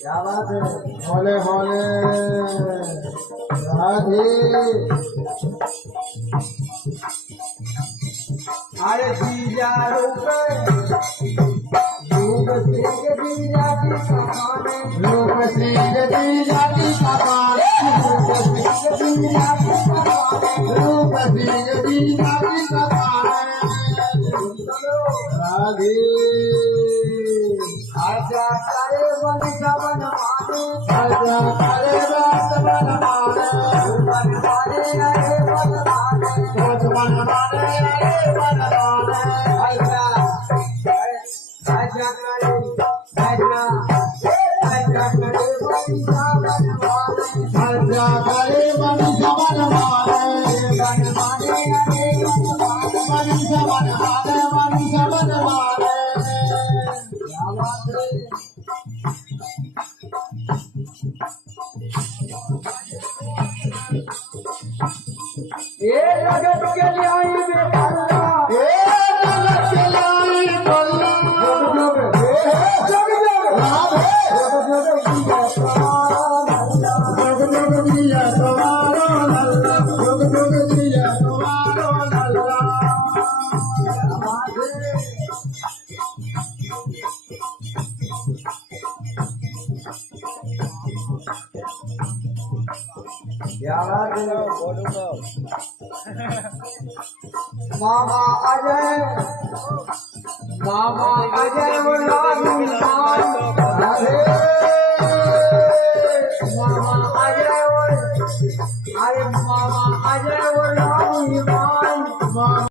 भोले भोले राधे अरे जीजा रुपए रूप सिंह जीजा की कहानी रूप सिंह जीजा की कहानी रूप सिंह जीजा की कहानी राधे आजा करे बंसा बनवाने आजा करे बात बनवाने बनवाने अरे बनवाने सोच बनवाने अरे बनवाने आजा आजा करे आजा आजा करे बंसा बनवाने आजा करे बंसा बनवाने बनवाने अरे बनवाने बंसा बनवाने ये जगत के न्याय में बल्ला जगत के लाई बल्ला जग जग राधे जग जग दिया तुम्हारा लल्ला जग जग दिया तुम्हारा लल्ला मामा अजय वो लालू राधे मामा अजय वो अरे मामा अजय वो लालू